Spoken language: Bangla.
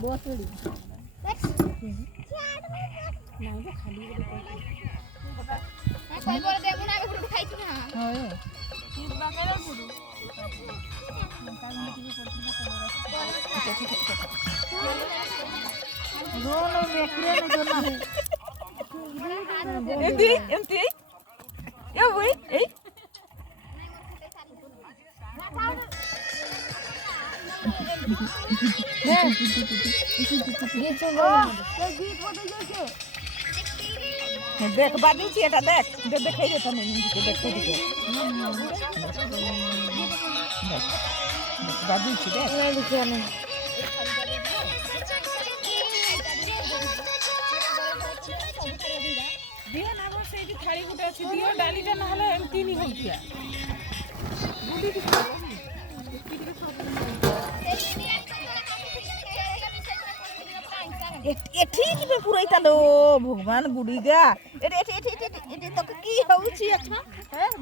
বসড়ি নাই যে খালি কই বড় দেখুন আগে পুরো খাইছি না হয় শীত বাকের পুরো রোল মেকরে নে জন্য এমতি এমতি এ ওই এই হ্যাঁ গীত বলতে যাচ্ছে দেখ বাদিছি এটা দেখ দেখাই দে তো দেখ দিকে বাদিছি দেখ কেন দিও না বস এই যে থালি গুটা আছে দিও ডালিটা না হলে এমতি নি হইয়া এଠି কিবে পুরাইতালো ভগবান গুড়িগা এটি এটি এটি এটি তো কি হଉଛି আচ্ছা হ্যাঁ